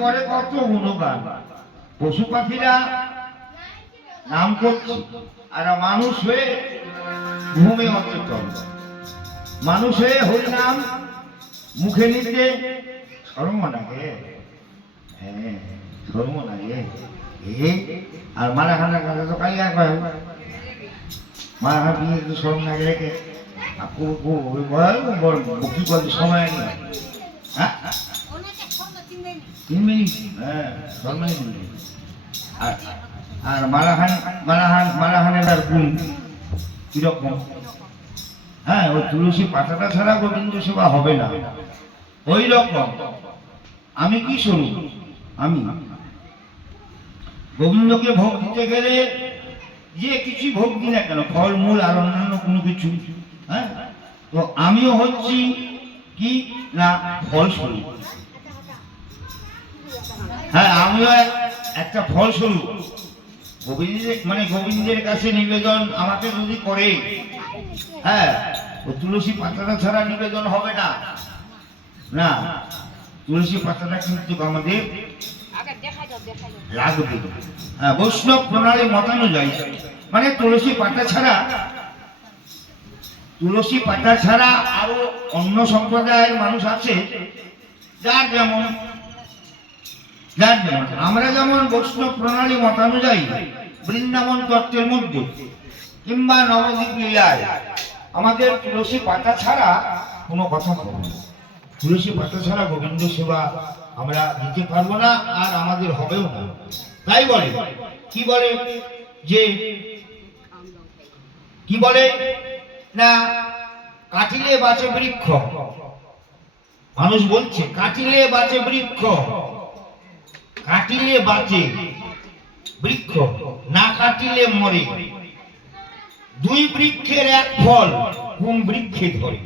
করে কত গুণগান, পশু পাখিরা নাম করছে, আর মানুষ হয়ে ঘুমে অচেতন, মানুষ হয়ে হরিনাম মুখে নিতে শরম লাগে। হ্যাঁ, শরম লাগে। আর মারাখানা কাছে তো কালিয়া কয়, মারা বিয়ে তো শরম লাগে রেখে কি বলছে সময় নেই। হ্যাঁ 3 মিনিট, হ্যাঁ শর্মাই দিন। আর মারাহানের আর গুণ কিরকম? হ্যাঁ, ওই তুলসী পাতাটা ছাড়া গোবিন্দ সেবা হবে না। ওই রকম আমি কি শুনি, আমি গোবিন্দকে ভোগ দিতে গেলে যে কিছু ভোগ দিই না কেন, ফল মূল আর অন্যান্য কোনো কিছু, হ্যাঁ, তো আমিও হচ্ছি কি না ফলস্বরূপ। হ্যাঁ, আমিও একটা ফলস্বরূপ। গোবিন্দের কাছে নিবেদন আমাকে যদি করে, হ্যাঁ, ও তুলসী পাতাটা ছাড়া নিবেদন হবে না। না, তুলসী পাতাটা কিন্তু আমাদের লাগবে। হ্যাঁ, বৈষ্ণব প্রণালী মতানুযায়ী, মানে তুলসী পাতা ছাড়া আরো অন্য সম্প্রদায়ের মানুষ আছে, যার যেমন আমরা যেমন বৈষ্ণব প্রণালী মতানুযায়ী বৃন্দাবন তত্ত্বের মধ্যে কিংবা নবদ্বীপ লীলায় আমাদের তুলসী পাতা ছাড়া কোনো কথা বলবো না। তুলসী পাতা ছাড়া গোবিন্দ সেবা আমরা দিতে পারবো না, আর আমাদের হবেও না। তাই বলে, কি বলে না, কাটিলে বাঁচে বৃক্ষ। মানুষ বলছে কাটিলে বাঁচে বৃক্ষ, কাটিলে বাঁচে বৃক্ষ, না কাটিলে মরে। 2 বৃক্ষের 1 ফল, কোন বৃক্ষে ধরে?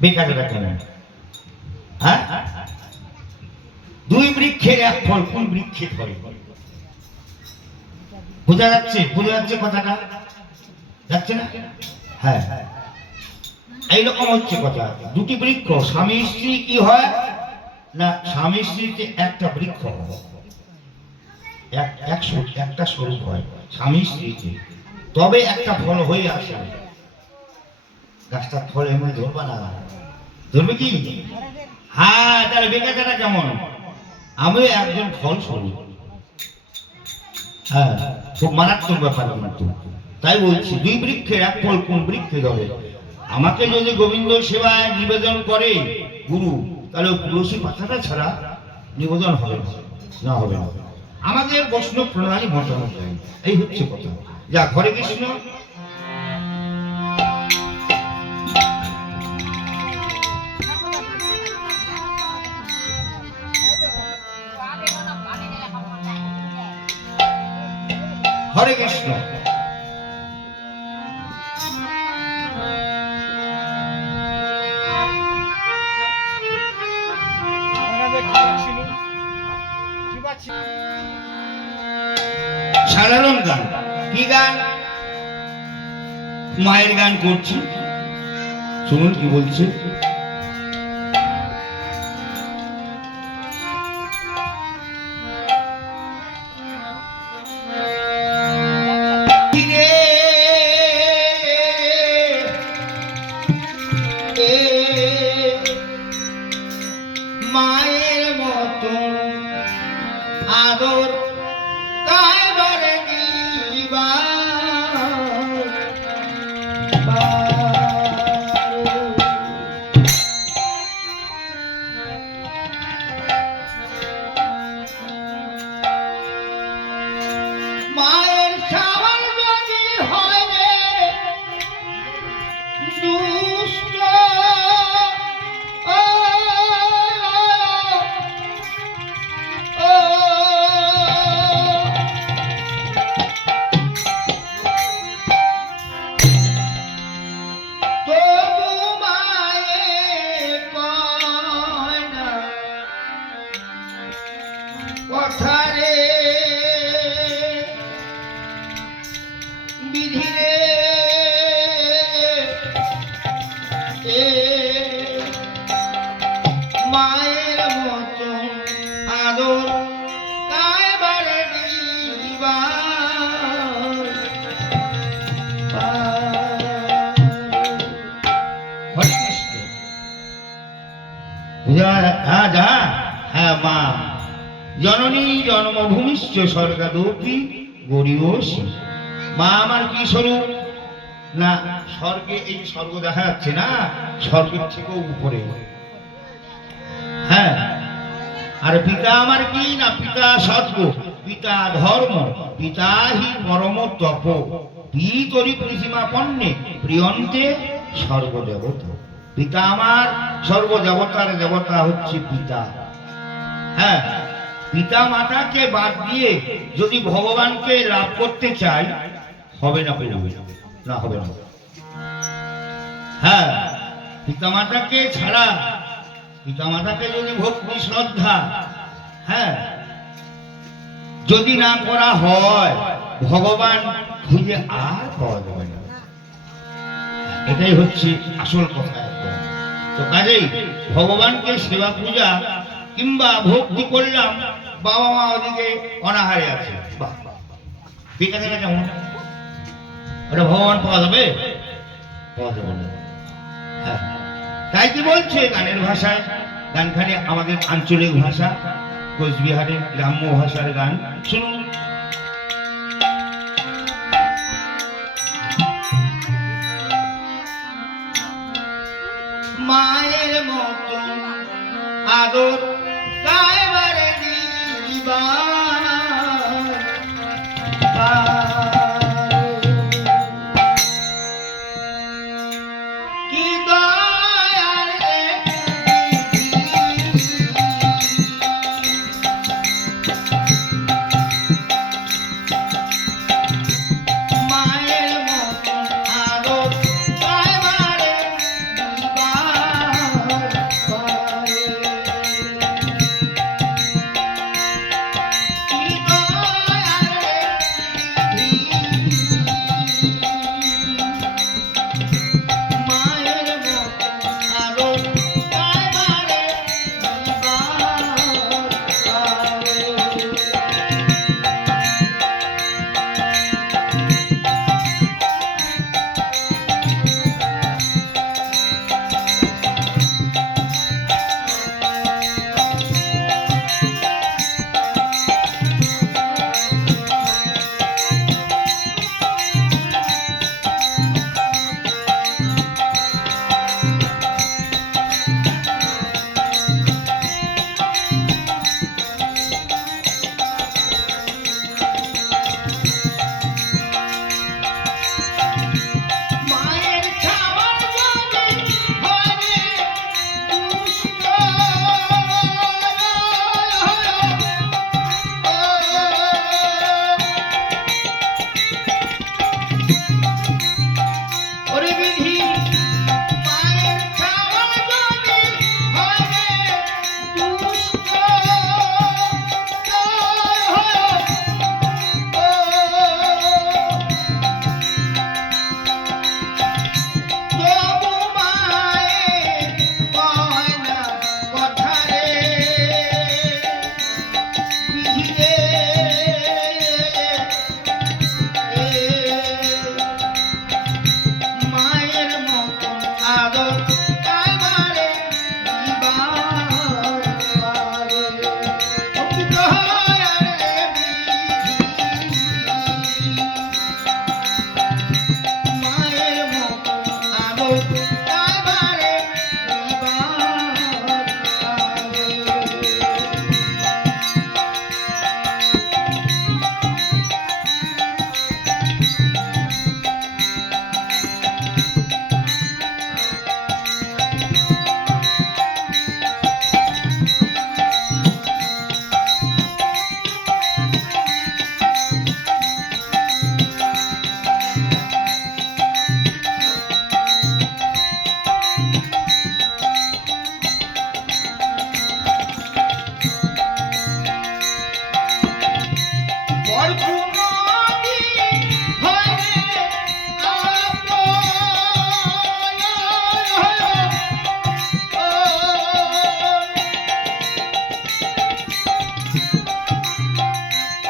বেকারটা কেন? হ্যাঁ, 2 বৃক্ষের 1 ফল, কোন বৃক্ষে ধরে? বোঝা যাচ্ছে কথাটা? যাচ্ছে না? হ্যাঁ, এইরকম হচ্ছে কথা। 2টি বৃক্ষ, স্বামী স্ত্রী কি হয় না, স্বামী স্ত্রীতে একটা বৃক্ষ হয়, একটা স্বরূপ হয় স্বামী স্ত্রীতে, তবে একটা ফল হয়ে আসে। গাছটার ফল এমনি ধরবা না, ধরবে কি? হ্যাঁ, তাহলে বেকারটা কেমন? আমি একজন ফল স্বরূপ। হ্যাঁ, খুব মারাত্মক ব্যাপার কিন্তু। তাই বলছি 2 বৃক্ষের 1 ফল, কোন বৃক্ষে ধরে? আমাকে যদি গোবিন্দ সেবায় নিবেদন করে গুরু, তাহলে তুলসী পাতাটা ছাড়া নিবেদন হবে না, হবে না। আমাদের বৈষ্ণব প্রণালী মতামত, এই হচ্ছে কথা। যা ঘরে কৃষ্ণ। হরে কৃষ্ণ। সাধারণ গান, কি গান? মায়ের গান করছি, শুনুন কি বলছে। মায়ের মতো আদর কায়বারে দিবা, মায়ের চাওয়ার যদি হয় রে দুষ্ট, ও মতো আদর কায়বারে দিবার হরে কৃষ্ণ। হ্যাঁ যা, হ্যাঁ মা জননী জন্মভূমিশ্চ স্বর্গাদপি গরিয়সী। মা আমার কি স্বরূপ না, স্বর্গে এই স্বর্গ দেখা যাচ্ছে না, স্বর্গের থেকেও উপরে। হ্যাঁ, আর পিতা আমার কি না, পিতা স্বর্গ, পিতা ধর্ম, পিতা হি পরম তপ, পিতরি পরিসীমা পণ্যে প্রিয়ন্তে সর্বদেবতা। পিতা আমার সর্বদেবতার দেবতা হচ্ছে পিতা। হ্যাঁ, পিতা মাতাকে বাদ দিয়ে যদি ভগবানকে লাভ করতে চাই হবে না, না হবে না। হ্যাঁ, পিতা মাতাকে ছাড়া, পিতা মাতাকে যদি ভক্তি শ্রদ্ধা হ্যাঁ যদি না করা হয়, ভগবান খুঁজে আর পাওয়া যাবে না। এটাই হচ্ছে আসল কথা। একদম তো কাজেই ভগবানকে সেবা পূজা কিংবা ভক্তি করলাম, বাবা মা ওদিকে অনাহারে আছে, ঠিক আছে না? কেমন ওটা ভগবান পাওয়া যাবে? পাওয়া যাবে না। হ্যাঁ, তাই কি বলছে গানের ভাষায়, গানখানে আমাদের আঞ্চলিক ভাষা, কোচবিহারের গ্রাম্য ভাষার গান শুনুন। মায়ের মতো আদর কায়বারে দিবার কি দয়ার মায়ের মতো আদর কায়বারে দিবার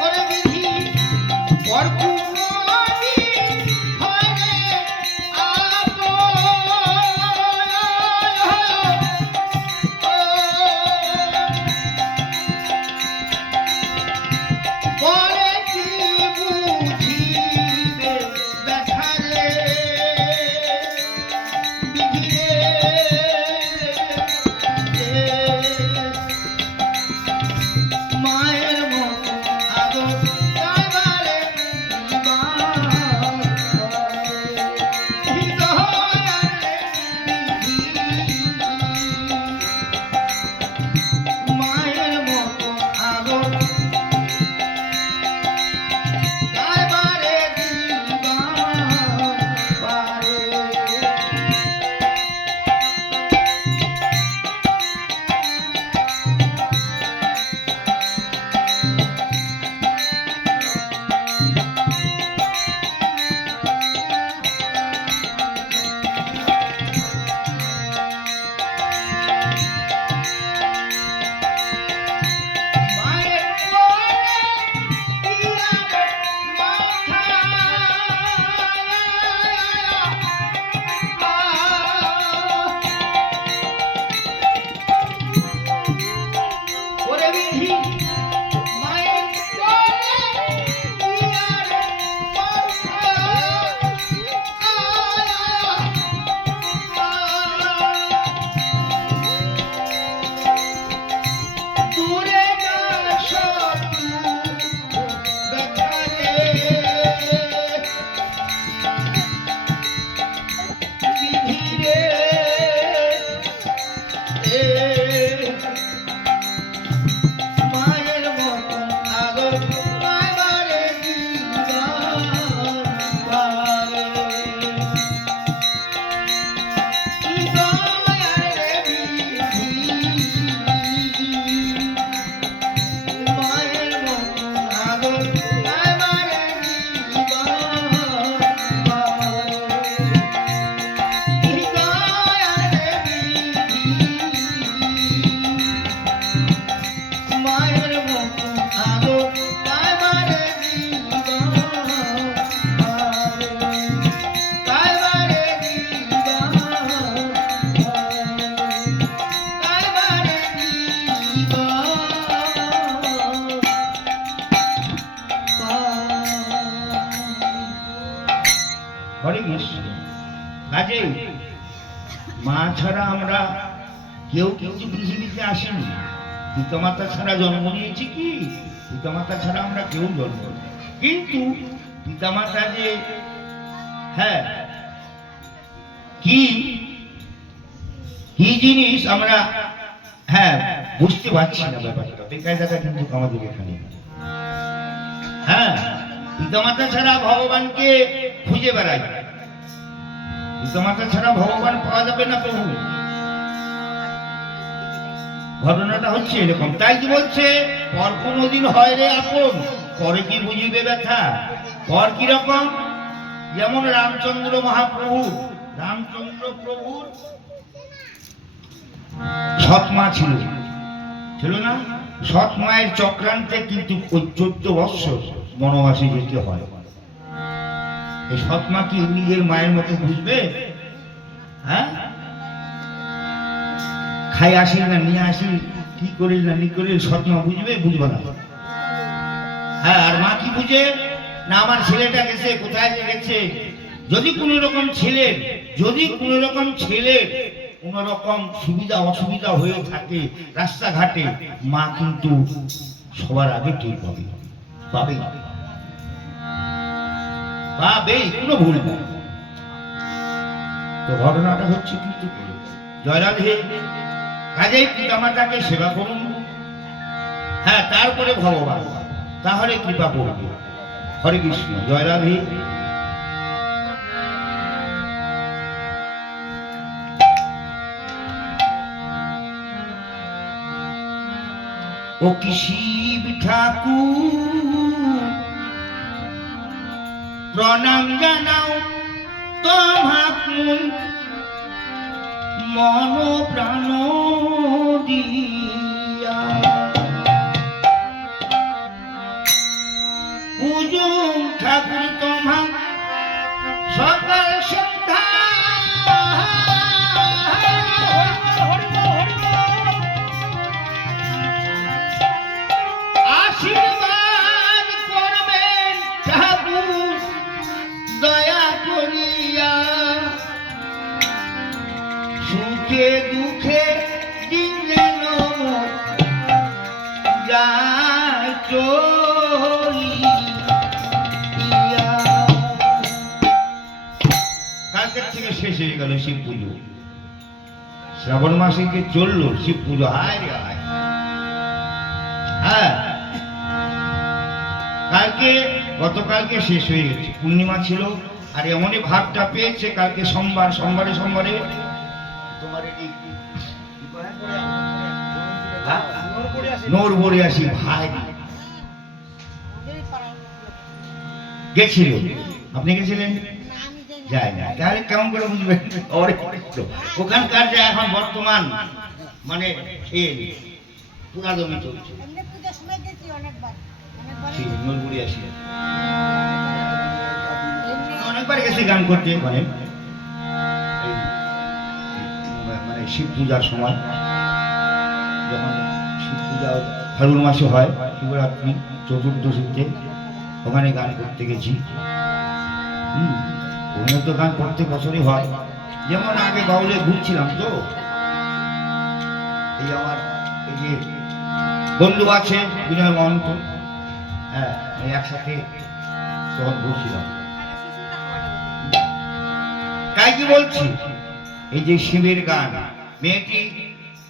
ওরে বিধি পরকুমনি হরে পরে কি বুঝিবে ব্যথারে মায়ের মতো আদর কাবারে মায়ের মতো আদর কাবারে মায়ের কোলে ওরে বিধি মায়ের কোলে দূরে না শত্রু ব্যথারে বিধিরে মায়ের মতো আদর পাইবারে মায়ের মতো আদর পাইবারে মায়ের মতো আদর পাইবারে পাইবারে হরে কৃষ্ণ। কাজেই মা ছাড়া আমরা কেউ কিন্তু পৃথিবীতে আসেনি। পিতামাতা ছাড়া জন্ম নিয়েছি কি? পিতামাতা ছাড়া আমরা কেউ জন্ম নিই। কিন্তু পিতামাতা যে হ্যাঁ কি কি জিনিস আমরা হ্যাঁ বুঝতে পারছি না ব্যাপারটা। বেকায়দাটা কিন্তু আমাদের এখানে হ্যাঁ পিতামাতা ছাড়া ভগবানকে খুঁজে বেড়াই। পিতামাতা ছাড়া ভগবান পাওয়া যাবে না প্রভু। ঘটনাটা হচ্ছে এরকম। তাই কি বলছে পর কোনদিন হয় রে আপন, পরে কি বুঝিবে ব্যথা। পর কিরকম? যেমন রামচন্দ্র মহাপ্রভু, রামচন্দ্র প্রভুর সৎমা ছিল না? সৎ মায়ের চক্রান্তে কিন্তু 14 বৎসর বনবাসে যেতে হয়। এই সৎ মা কি নিজের মায়ের মতো বুঝবে? হ্যাঁ খাই আসি না নিয়ে আসি কি করি না নি করি সৎ মা বুঝবে? বুঝবে না। হ্যাঁ আর মা কি বুঝে না? আমার ছেলেটা গেছে কোথায় গেছে। যদি কোনো রকম ছেলের কোন রকম সুবিধা অসুবিধা হয়ে থাকে রাস্তাঘাটে, মা কিন্তু সবার আগে ঠিক পাবে কোনো ভুল নেই। তো ঘটনাটা হচ্ছে কিন্তু জয় রাধে। কাজেই পিতামাতাকে সেবা করুন, হ্যাঁ তারপরে ভগবান, তাহলে কৃপা করবে। হরে কৃষ্ণ, জয় রাধে। ও কি শিব ঠাকুর প্রণাম জানাও তোমাকে মন প্রাণ দিয়া। হয়ে গেল শিব পুজো। শ্রাবণ মাসে যে চললো শিব পুজো, হায় রে হায়। হ্যাঁ, গতকালকে শেষ হয়ে গেছে, পূর্ণিমা ছিল। আর এমনই ভাবটা পেয়েছে কালকে সোমবারে তোমার নোর আসি ভাই গেছিল। আপনি গেছিলেন? যায় না, তাহলে কেমন করে বুঝবেন? ওখানকার যে এখন বর্তমান মানে পুরাদমে চলছে। অনেকবার গেছি গান করতে, মানে শিব পূজার সময়, যখন শিব পূজা ফাল্গুন মাসে হয়, শিবরাত্রি চতুর্দশীতে, ওখানে গান করতে গেছি। ওখানে তো গান প্রত্যেক বছরই হয়। যেমন আগে বাউলে ঘুরছিলাম, তো এই আমার এই যে বন্ধু আছে বিনয় মহন্ত, হ্যাঁ, একসাথে তখন ঘুরছিলাম। তাই কি বলছি, এই যে শিবের গান, মেয়েটি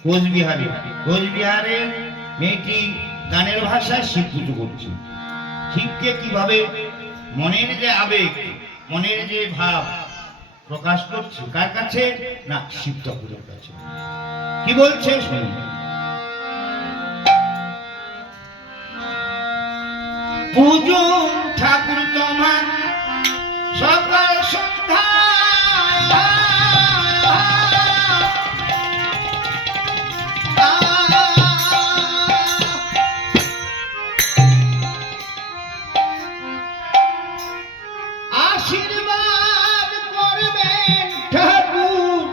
কোচবিহারে মেয়েটি গানের ভাষায় শিব পুজো করছে। শিবকে কিভাবে মনের যে আবেগ, মনের যে ভাব প্রকাশ করছে, কার কাছে? না, শিব ঠাকুরের কাছে। কি বলছে শুনুন। পুজো ঠাকুর তোমার সকাল সন্ধ্যা, আশীর্বাদ করবেন ঠাকুর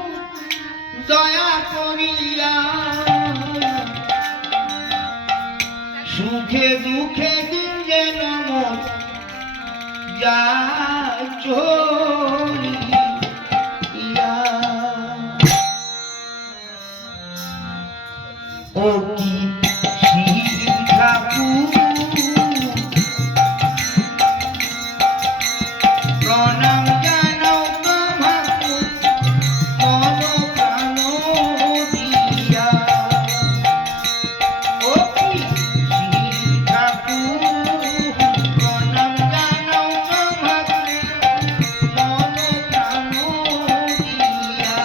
দয়া করিয়া, সুখে দুঃখে দিন যেন যা চলিয়া। ও কি শিব ঠাকুর প্রণাম জানাও তোমাকে মন প্রাণ দিয়া। ও কি শিব ঠাকুর প্রণাম জানাও তোমাকে মন প্রাণ দিয়া।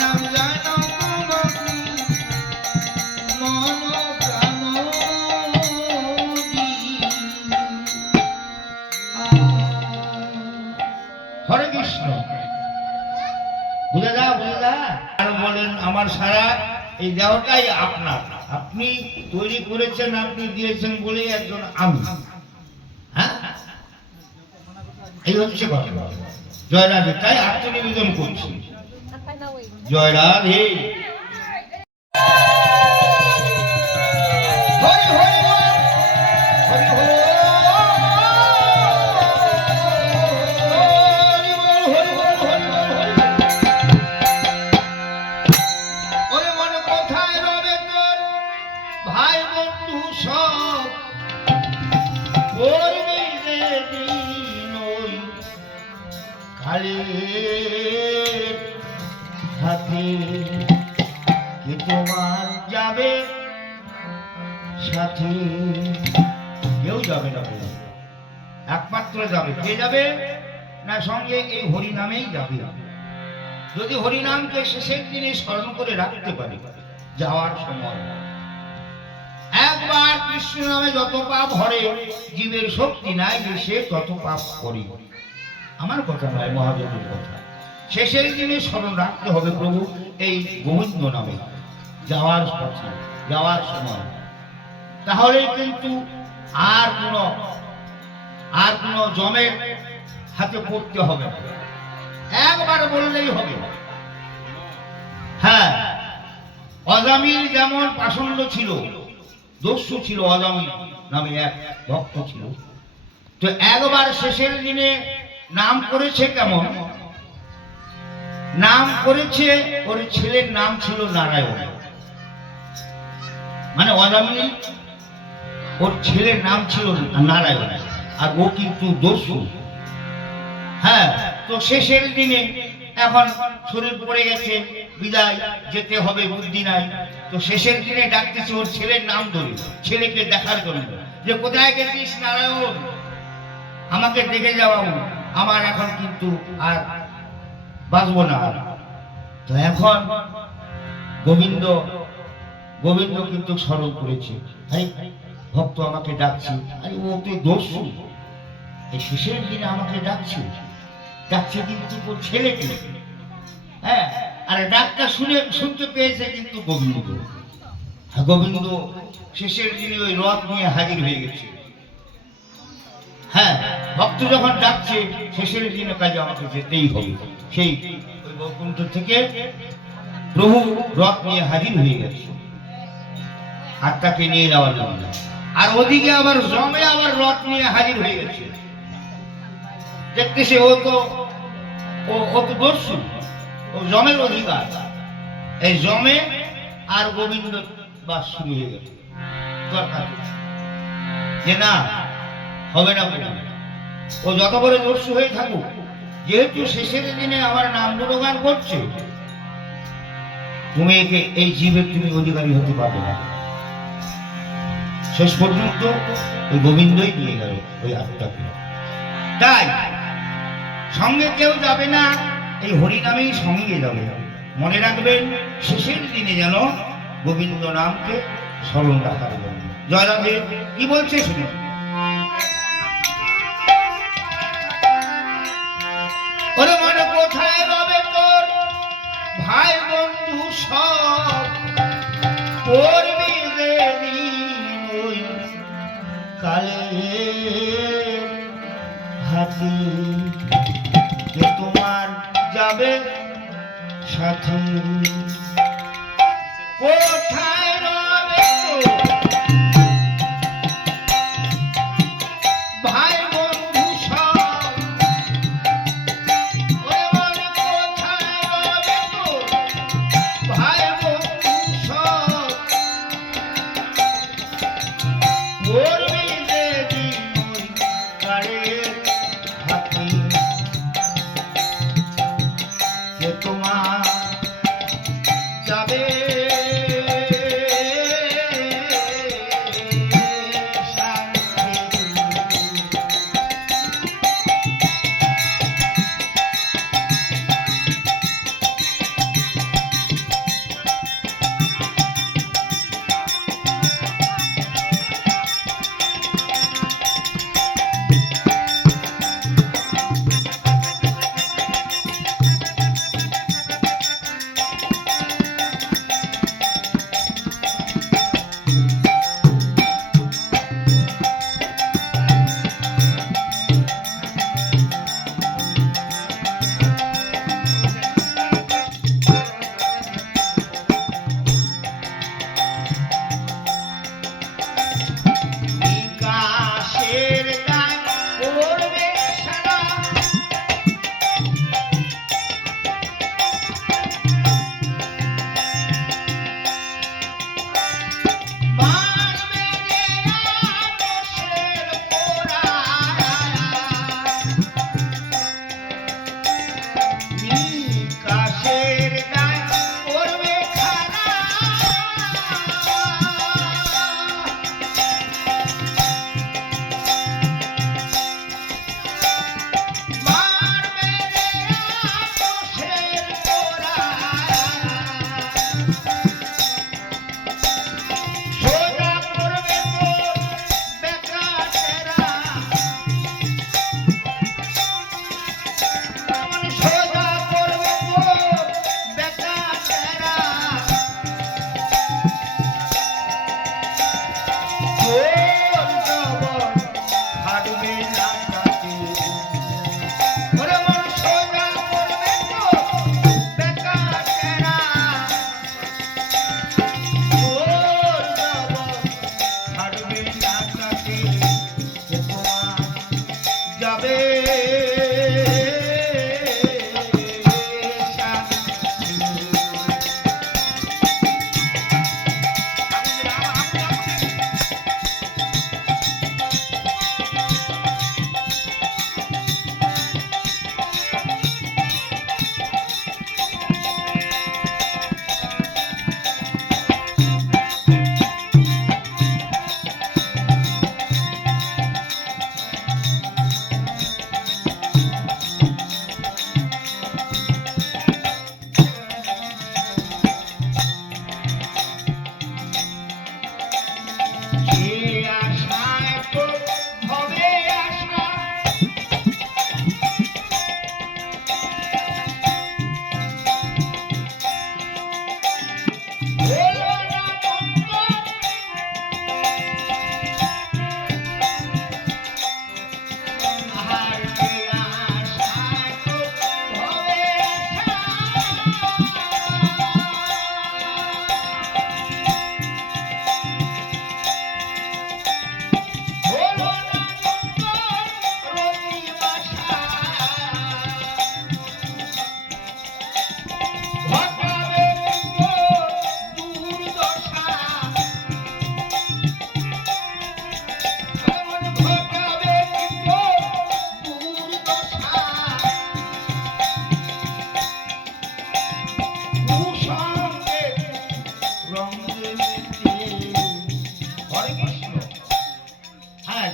নাম জানো তোমাকে মন প্রাণ হরে কৃষ্ণ। বুঝে যা আর বলেন আমার সারা এই দেহটাই আপনার, আপনি তৈরি করেছেন, আপনি দিয়েছেন বলে একজন আমি। হ্যাঁ, এই হচ্ছে কথা। জয় রাধে, তাই আত্মনিবেদন করছি। জয় রাধে। হরি হরি হরি হরি ভাই বন্ধু সব করবি যেদিন ওই কালের হাতে, কে তোমার যাবে সাথে? কেউ যাবে না, একমাত্র যাবে। কে যাবে না? সঙ্গে এই হরি নামেই যাবে। যদি হরিনামকে শেষের দিনে স্মরণ করে রাখতে পারে, যাওয়ার সময় একবার কৃষ্ণ নামে যত পাপ হরে, জীবের শক্তি নাই যে সে তত পাপ করে। আমার কথা নয়, মহাদেবের কথা। শেষের দিনে স্মরণ রাখতে হবে প্রভু এই গোবিন্দ নামে যাওয়ার পথে, যাওয়ার সময়। তাহলে কিন্তু আর কোন জমের হাতে পড়তে হবে না, একবার বললেই হবে। হ্যাঁ, অজামিল যেমন পাষণ্ড ছিল, দস্যু ছিল, অজামিল নামে এক ভক্ত ছিল। তো একবার শেষের দিনে নাম করেছে। কেমন নাম করেছে? ওর ছেলের নাম ছিল নারায়ণ। মানে অজামিল, ওর ছেলের নাম ছিল নারায়ণ, আর ও কিন্তু দস্যু। হ্যাঁ, তো শেষের দিনে এখন শরীর পড়ে গেছে, বিদায়, যেতে হবে, বুদ্ধি নাই। তো শেষের দিনে ডাকতেছে ওর ছেলের নাম ধরে, ছেলেকে দেখার জন্য, যে কোথায় গেছিস নারায়ণ, আমাকে দেখে যাওয়া, আমার এখন কিন্তু আর বাঁচবো না। তো এখন গোবিন্দ কিন্তু স্মরণ করেছে, ভক্ত আমাকে ডাকছে, আরে ও তো দস্যু, এই শেষের দিনে আমাকে ডাকছে কিন্তু ওর ছেলেকে। হ্যাঁ, আর ডাকটা শুনতে পেয়েছে কিন্তু গোবিন্দ শেষের দিনে ওই রথ নিয়ে হাজির হয়ে গেছে। হ্যাঁ, ভক্ত যখন ডাকছে শেষের দিনে কাজে আমাকে যেতেই হবে, সেই ওই বৈকুণ্ঠ থেকে প্রভু রথ নিয়ে হাজির হয়ে গেছে আত্মাকে নিয়ে যাওয়ার জন্য। আর ওদিকে আবার জমে আবার রথ নিয়ে হাজির হয়ে গেছে। দেখতেছে ও তো দস্যু, ও জমের অধিকার। এই জমে আর গোবিন্দ বাস শুরু হয়ে গেছে। দরকার যে না, হবে না, ও যত বড় দস্যু হয়ে থাকুক, যেহেতু শেষের দিনে আমার নাম গুণগান করছে, তুমি একে, এই জীবের তুমি অধিকারী হতে পারবে না। শেষ পর্যন্ত ওই গোবিন্দই নিয়ে গেল ওই আত্মাকে। তাই সঙ্গে কেউ যাবে না, এই হরিনামেই সঙ্গে যাবে। মনে রাখবেন, শেষের দিনে যেন গোবিন্দ নামকে স্মরণ রাখার জন্য। জয় রাধে। কি বলছে শুনে, ওরে মনে কোথায় রবে তোর ভাই বন্ধু সব, করবি ওই কালে হাতে, যে তোমার যাবে সাথে? কোথায় রবে ভাই বন্ধু সব, ওরে মনে কোথায় রবে ভাই বন্ধু সব, করবি যেদিন ওই কালের হাতে, যে তোমার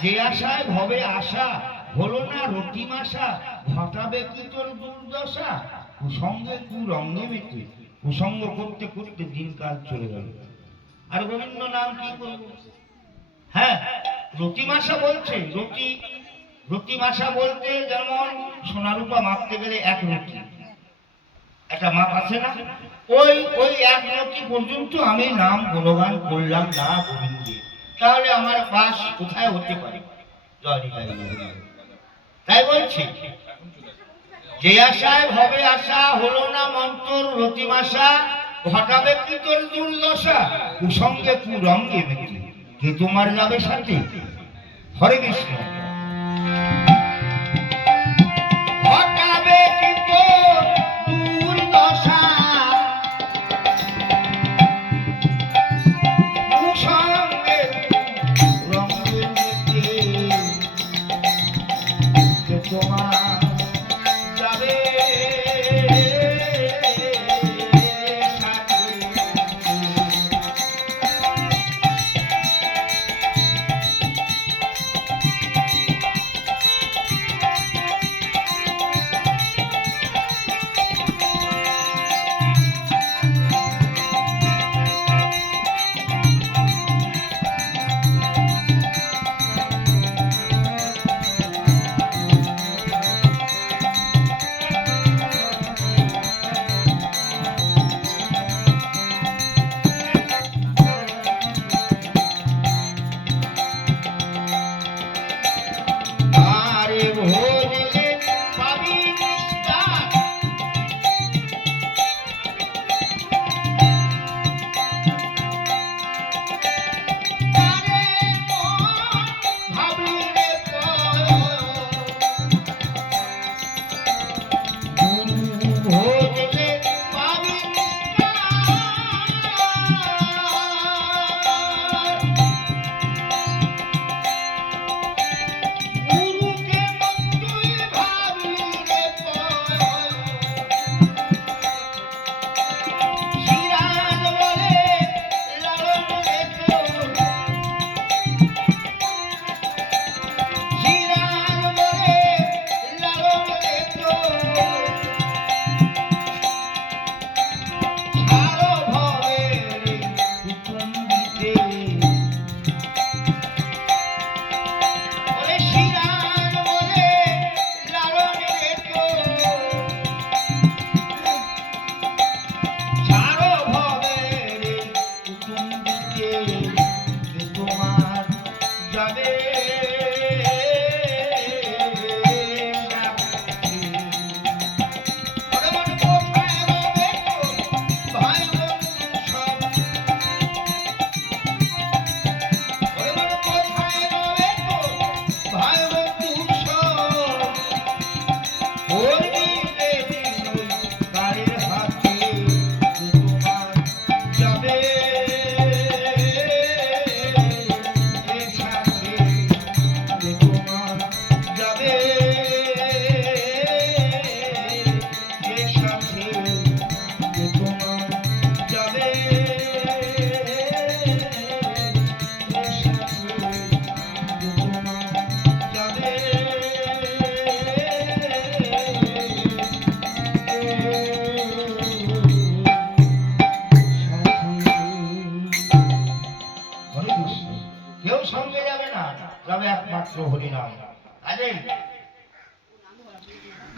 যে আশায় ভবে আশা হলো না রতিমাশা, ঘটাবে কি তোর দুর্দশা, কুসঙ্গে কুরঙ্গে মেতে, কুসঙ্গ করতে করতে দিনকাল চলে গেল। আর গোবিন্দ নাম কি করবো? হ্যাঁ, রতিমাশা বলছে, রতিমাশা বলতে যেমন সোনারূপা মাপতে গেলে এক রতি, একটা মাপ আছে না, ওই ওই এক রতি পর্যন্ত আমি নাম গুণগান করলাম না গোবিন্দের, তাহলে আমার বাস কোথায় হতে পারে? তাই বলছি, যে আশায় ভবে আশা হলো না মন্তর রতিমাশা, ঘটাবে কি তোর দুর্দশা, কুসঙ্গে কুরঙ্গে মেতে, কে তোমার যাবে সাথে? হরে কৃষ্ণ। ঘটাবে কি তোর দুর্দশা, কুসঙ্গে কুরঙ্গে মেতে, কে তোমার যাবে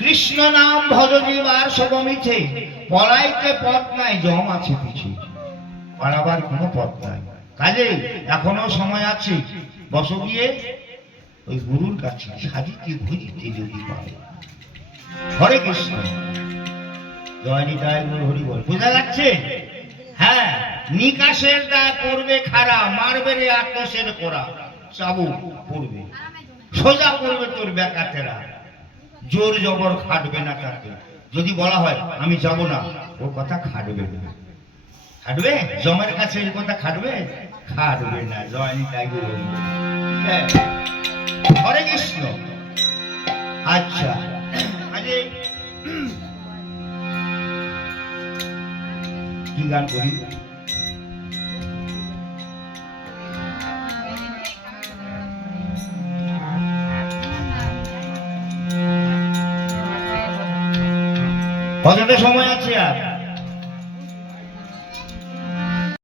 কৃষ্ণ নাম ভজ জীবার সবমিছে, পলাইতে পথ নাই জম আছে পিছে, পালাবার কোনো পথ নাই। কাজে এখনো সময় আছে, বস গিয়ে ওই গুরুর কাছে সাজিতে ভুজিতে যদি পারে। হরে কৃষ্ণ, জয় নিতাই গৌর হরি বল। বোঝা যাচ্ছে? হ্যাঁ, নিকাশের দায় পড়বে খাড়া, মারবে রে আতসের কোরা, চাবুক পড়বে সোজা পড়বে তোর বেকাতেরা, জোর জবর খাটবে না তাকে। যদি বলা হয় আমি যাব না, ও কথা খাটবে না। খাটবে? জমের কাছে এই কথা খাটবে? খাটবে না। জয় নিতাই গৌর হরি বল। হরে কৃষ্ণ। আচ্ছা, আজে কি গান করি? কতটা সময় আছে আর?